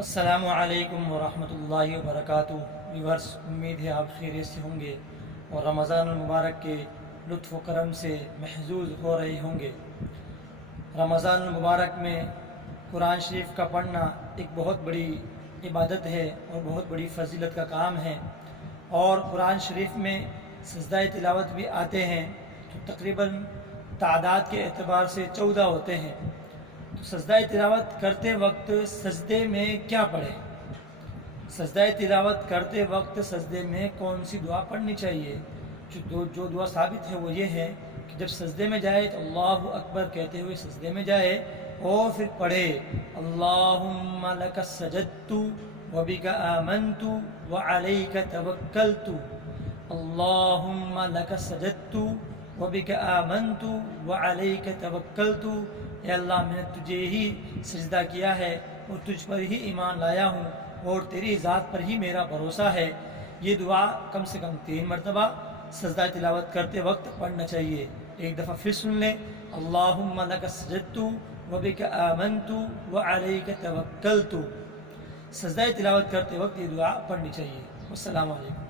السلام علیکم ورحمۃ اللہ وبرکاتہ۔ ویورس، امید ہے آپ خیریت سے ہوں گے اور رمضان المبارک کے لطف و کرم سے محظوظ ہو رہے ہوں گے۔ رمضان المبارک میں قرآن شریف کا پڑھنا ایک بہت بڑی عبادت ہے اور بہت بڑی فضیلت کا کام ہے، اور قرآن شریف میں سجدہ تلاوت بھی آتے ہیں تو تقریباً تعداد کے اعتبار سے 14 ہوتے ہیں۔ تو سجدہ تلاوت کرتے وقت سجدے میں کیا پڑھیں؟ سجدہ تلاوت کرتے وقت سجدے میں کون سی دعا پڑھنی چاہیے؟ جو دعا ثابت ہے وہ یہ ہے کہ جب سجدے میں جائے تو اللہ اکبر کہتے ہوئے سجدے میں جائے اور پھر پڑھے اللہم لک سجدت وبک آمنت وعلیک توکلت، اللہم لک سجدت وبک آمنت وعلیک توکلت، اے اللہ میں نے تجھے ہی سجدہ کیا ہے اور تجھ پر ہی ایمان لایا ہوں اور تیری ذات پر ہی میرا بھروسہ ہے۔ یہ دعا کم سے کم 3 مرتبہ سجدہ تلاوت کرتے وقت پڑھنا چاہیے۔ ایک دفعہ پھر سن لیں، اللہم لک سجدت وبک آمنت وعلیک توکلت۔ سجدہ تلاوت کرتے وقت یہ دعا پڑھنی چاہیے۔ السلام علیکم۔